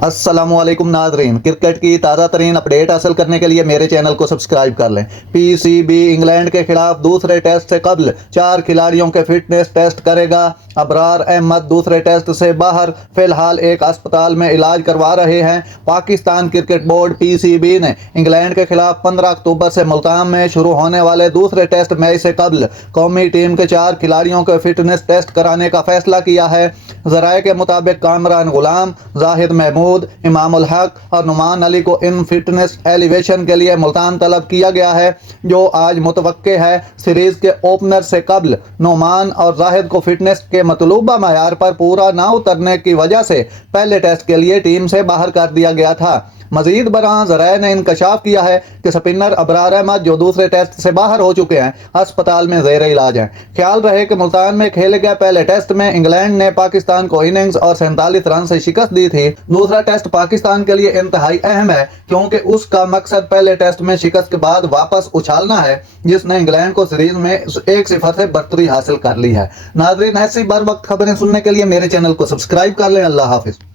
السلام علیکم ناظرین، کرکٹ کی تازہ ترین اپڈیٹ حاصل کرنے کے لیے میرے چینل کو سبسکرائب کر لیں۔ پی سی بی انگلینڈ کے خلاف دوسرے ٹیسٹ سے قبل 4 کھلاڑیوں کے فٹنس ٹیسٹ کرے گا۔ ابرار احمد دوسرے ٹیسٹ سے باہر، فی الحال ایک اسپتال میں علاج کروا رہے ہیں۔ پاکستان کرکٹ بورڈ پی سی بی نے انگلینڈ کے خلاف 15 اکتوبر سے ملتان میں شروع ہونے والے دوسرے ٹیسٹ میچ سے قبل قومی ٹیم کے 4 کھلاڑیوں کے فٹنس ٹیسٹ کرانے کا فیصلہ کیا ہے۔ ذرائع کے مطابق کامران غلام، زاہد محمود، امام الحق اور نعمان علی کو ان فٹنس ایلیویشن کے لیے ملتان طلب کیا گیا ہے، جو آج متوقع ہے۔ سیریز کے اوپنر سے قبل نعمان اور زاہد کو فٹنس کے مطلوبہ معیار پر پورا نہ اترنے کی وجہ سے پہلے ٹیسٹ کے لیے ٹیم سے باہر کر دیا گیا تھا۔ مزید برآں ذرائع نے انکشاف کیا ہے کہ اسپنر ابرار احمد، جو دوسرے ٹیسٹ سے باہر ہو چکے ہیں، اسپتال میں زیر علاج ہیں۔ خیال رہے کہ ملتان میں کھیلے گئے پہلے ٹیسٹ میں انگلینڈ نے پاکستان کو اننگز اور 47 رن سے شکست دی تھی۔ دوسرا ٹیسٹ پاکستان کے لیے انتہائی اہم ہے، کیونکہ اس کا مقصد پہلے ٹیسٹ میں شکست کے بعد واپس اچھالنا ہے، جس نے انگلینڈ کو سیریز میں 1-0 سے برتری حاصل کر لی ہے۔ ناظرین، ایسی بر وقت خبریں سننے کے لیے میرے چینل کو سبسکرائب کر لیں۔ اللہ حافظ۔